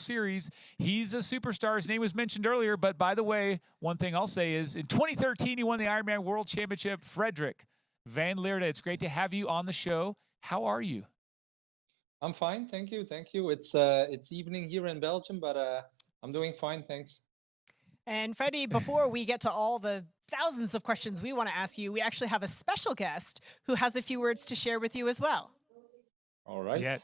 series. He's a superstar. His name was mentioned earlier, but by the way, one thing I'll say is in 2013, he won the Ironman World Championship. Frederick Van Lierde, it's great to have you on the show. How are you? I'm fine, thank you, thank you. It's evening here in Belgium, but I'm doing fine, thanks. And Freddie, before we get to all the thousands of questions we want to ask you, we actually have a special guest who has a few words to share with you as well. All right. Yeah.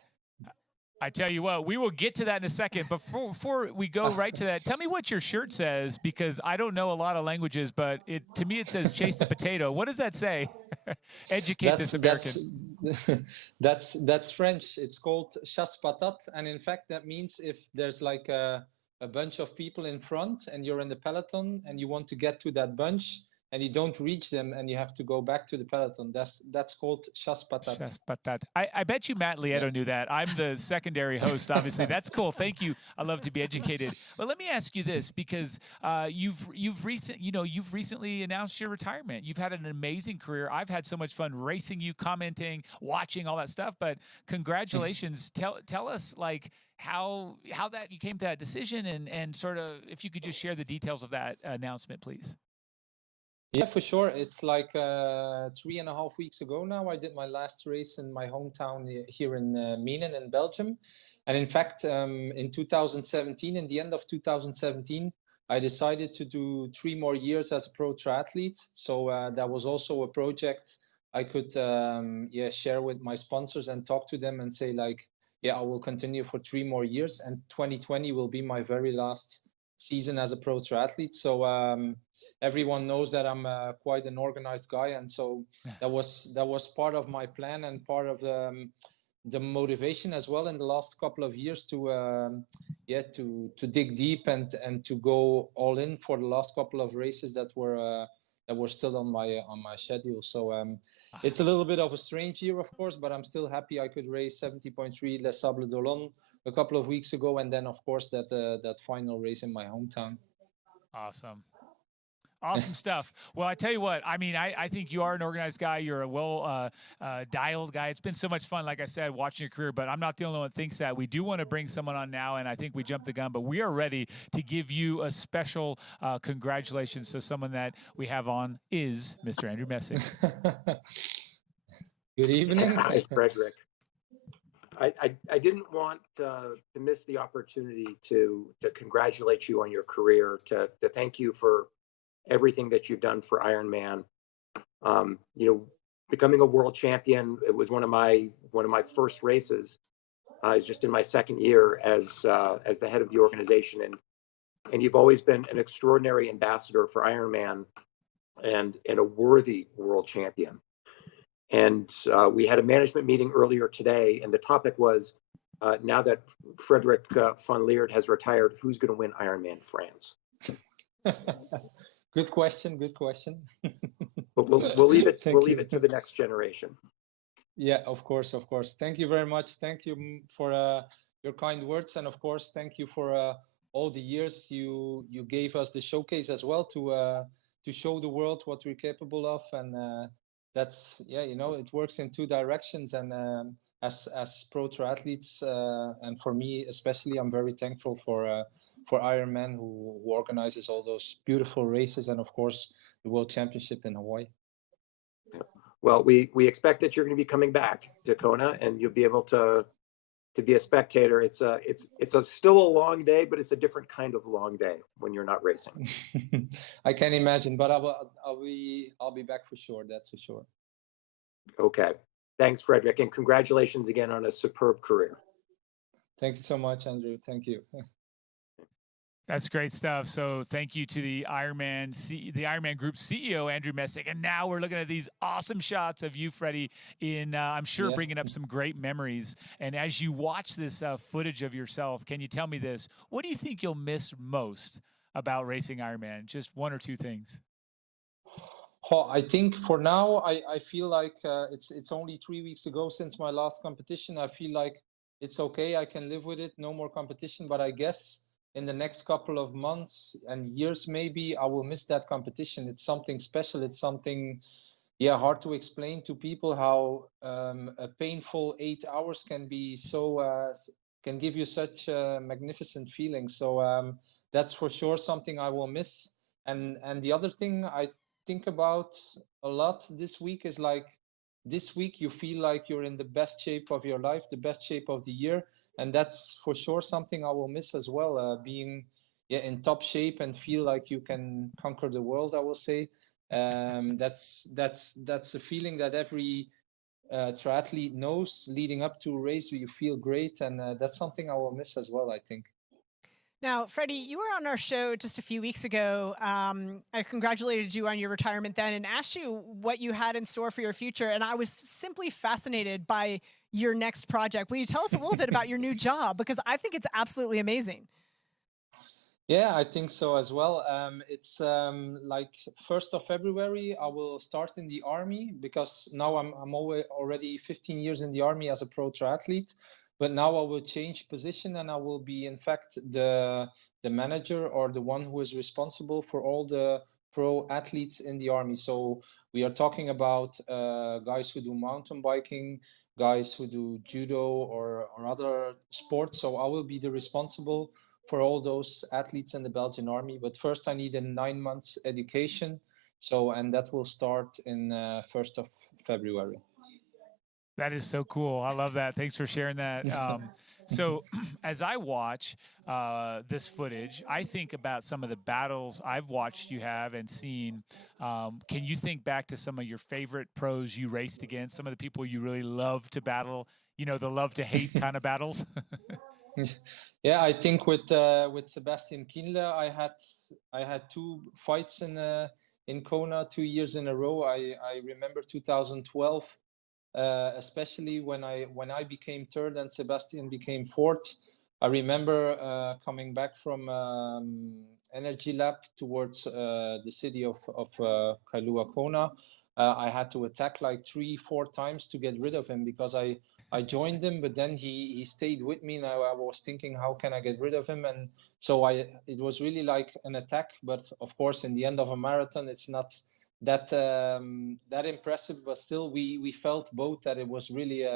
I tell you what, we will get to that in a second. But before we go right to that, tell me what your shirt says, because I don't know a lot of languages, but to me it says "chase the potato." What does that say? Educate this American. That's French. It's called chasse patate, and in fact that means if there's like a bunch of people in front and you're in the peloton and you want to get to that bunch and you don't reach them and you have to go back to the peloton, that's called chasse patate. Chasse patate. I bet you Matt Lieto knew that. I'm the secondary host, obviously. That's cool. Thank you. I love to be educated. But let me ask you this, because you've recently announced your retirement. You've had an amazing career. I've had so much fun racing you, commenting, watching all that stuff. But congratulations. Tell us like how that you came to that decision, and sort of if you could just share the details of that announcement, please. Yeah, for sure. It's like 3.5 weeks ago now. I did my last race in my hometown here in Menen in Belgium. And in fact, in 2017, in the end of 2017, I decided to do 3 more years as a pro triathlete. So that was also a project I could share with my sponsors and talk to them and say like, yeah, I will continue for 3 more years. And 2020 will be my very last season as a pro triathlete. So everyone knows that I'm quite an organized guy, and so that was part of my plan and part of the motivation as well in the last couple of years to dig deep and to go all in for the last couple of races that were still on my schedule. So it's a little bit of a strange year, of course, but I'm still happy I could race 70.3 Les Sables d'Olonne a couple of weeks ago, and then of course that final race in my hometown. Awesome stuff. Well, I tell you what, I mean, I think you are an organized guy. You're a well-dialed guy. It's been so much fun, like I said, watching your career, but I'm not the only one that thinks that. We do want to bring someone on now, and I think we jumped the gun, but we are ready to give you a special congratulations. So someone that we have on is Mr. Andrew Messick. Good evening. Hi, Frederick. I didn't want to miss the opportunity to congratulate you on your career, to thank you for everything that you've done for Ironman. Becoming a world champion, it was one of my first races. I was just in my second year as the head of the organization, and you've always been an extraordinary ambassador for Ironman and a worthy world champion. And we had a management meeting earlier today, and the topic was, now that Frederick Van Lierde has retired, who's going to win Ironman France? Good question. But we'll leave it to the next generation. Yeah, of course. Thank you very much. Thank you for your kind words, and of course, thank you for all the years you gave us the showcase as well to show the world what we're capable of, and that's it works in 2 directions. And as pro triathletes, and for me especially, I'm very thankful for Ironman, who organizes all those beautiful races, and of course the World Championship in Hawaii. Well, we expect that you're going to be coming back to Kona, and you'll be able to be a spectator. It's still a long day, but it's a different kind of long day when you're not racing. I can imagine, but I'll be back for sure. That's for sure. Okay. Thanks, Frederick, and congratulations again on a superb career. Thank you so much, Andrew. Thank you. That's great stuff. So thank you to the Ironman Group CEO, Andrew Messick. And now we're looking at these awesome shots of you, Freddie, I'm sure bringing up some great memories. And as you watch this footage of yourself, can you tell me this? What do you think you'll miss most about racing Ironman? Just 1 or 2 things. Oh, I think for now, I feel like it's only 3 weeks ago since my last competition. I feel like it's okay. I can live with it. No more competition. But I guess in the next couple of months and years, maybe I will miss that competition. It's something special. It's something, hard to explain to people how a painful 8 hours can be so can give you such a magnificent feeling. So that's for sure something I will miss. And the other thing I think about a lot this week is like, this week you feel like you're in the best shape of your life, the best shape of the year, and that's for sure something I will miss as well. Being in top shape and feel like you can conquer the world, I will say. That's a feeling that every triathlete knows leading up to a race where you feel great, and that's something I will miss as well, I think. Now, Freddie, you were on our show just a few weeks ago. I congratulated you on your retirement then and asked you what you had in store for your future. And I was simply fascinated by your next project. Will you tell us a little bit about your new job? Because I think it's absolutely amazing. Yeah, I think so as well. It's like 1st of February, I will start in the army, because now I'm already 15 years in the army as a pro triathlete. But now I will change position, and I will be, in fact, the manager, or the one who is responsible for all the pro athletes in the army. So we are talking about guys who do mountain biking, guys who do judo or other sports. So I will be the responsible for all those athletes in the Belgian army. But first I need a 9 months education. So, and that will start in 1st of February. That is so cool. I love that. Thanks for sharing that. So as I watch this footage, I think about some of the battles I've watched you have and seen. Can you think back to some of your favorite pros you raced against, some of the people you really love to battle, you know, the love to hate kind of battles? Yeah, I think with Sebastian Kienle, I had 2 fights in Kona 2 years in a row. I remember 2012. Especially when I became third and Sebastian became fourth. I remember coming back from energy lab towards the city of Kailua Kona. I had to attack like 3-4 times to get rid of him, because I joined him, but then he stayed with me, and I was thinking, how can I get rid of him? And so it was really like an attack. But of course, in the end of a marathon, it's not that impressive, but still we felt both that it was really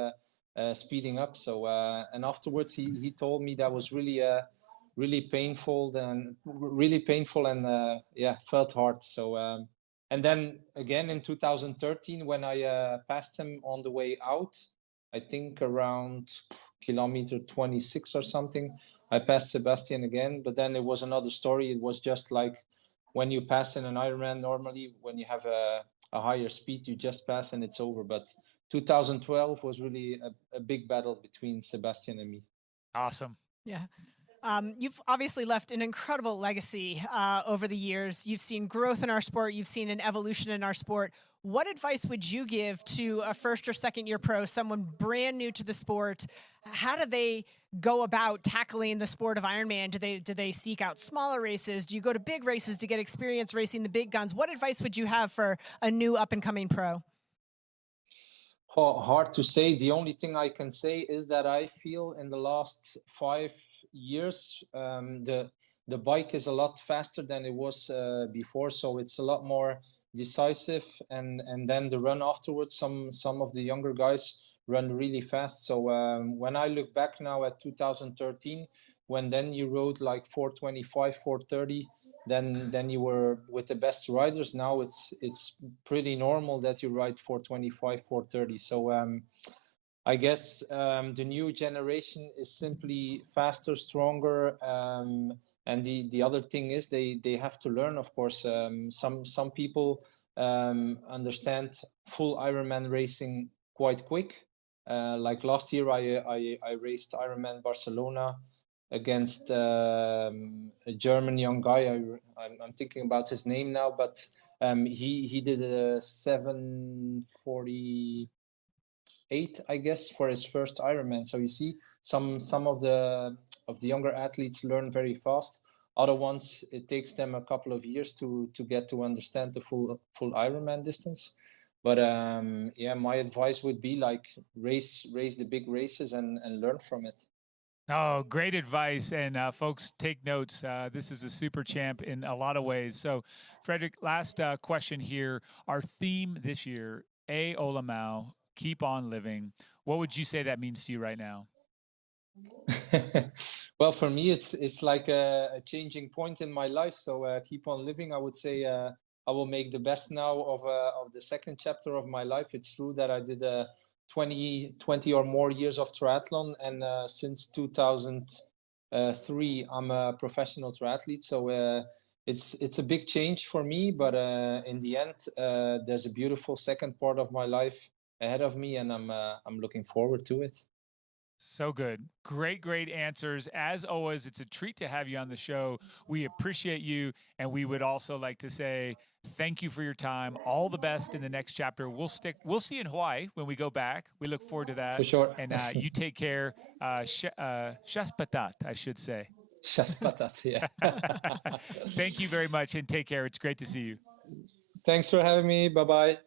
speeding up. So and afterwards he told me that was really painful and yeah, felt hard. So and then again in 2013, when I passed him on the way out, I think around kilometer 26 or something, I passed Sebastian again. But then it was another story. It was just like, when you pass in an Ironman, normally when you have a higher speed, you just pass and it's over. But 2012 was really a big battle between Sebastian and me. Awesome. Yeah. You've obviously left an incredible legacy over the years. You've seen growth in our sport. You've seen an evolution in our sport. What advice would you give to a first or second year pro, someone brand new to the sport? How do they go about tackling the sport of Ironman? Do they seek out smaller races? Do you go to big races to get experience racing the big guns? What advice would you have for a new up and coming pro? Hard to say. The only thing I can say is that I feel in the last 5 years, the bike is a lot faster than it was before. So it's a lot more decisive, and then the run afterwards, some of the younger guys run really fast. So when I look back now at 2013, when then you rode like 425, 430, then you were with the best riders. Now it's pretty normal that you ride 425, 430. So I guess the new generation is simply faster, stronger, and the other thing is they have to learn, of course. Some people understand full Ironman racing quite quick. Like last year, I raced Ironman Barcelona against a German young guy. I'm thinking about his name now, but he did a 7:48, I guess, for his first Ironman. So you see, some of the younger athletes learn very fast. Other ones, it takes them a couple of years to get to understand the full Ironman distance. But yeah, my advice would be like race the big races and learn from it. Oh, great advice. And folks, take notes. This is a super champ in a lot of ways. So, Frederick, last question here. Our theme this year, A Olamau, keep on living. What would you say that means to you right now? Well, for me, it's like a changing point in my life. So keep on living. I would say I will make the best now of the second chapter of my life. It's true that I did 20 or more years of triathlon, and since 2003, I'm a professional triathlete. So it's a big change for me, but in the end, there's a beautiful second part of my life ahead of me, and I'm looking forward to it. So good. Great, great answers. As always, it's a treat to have you on the show. We appreciate you. And we would also like to say thank you for your time. All the best in the next chapter. We'll see you in Hawaii when we go back. We look forward to that. For sure. And you take care. Shaspatat, I should say. Shaspatat, yeah. Thank you very much and take care. It's great to see you. Thanks for having me. Bye-bye.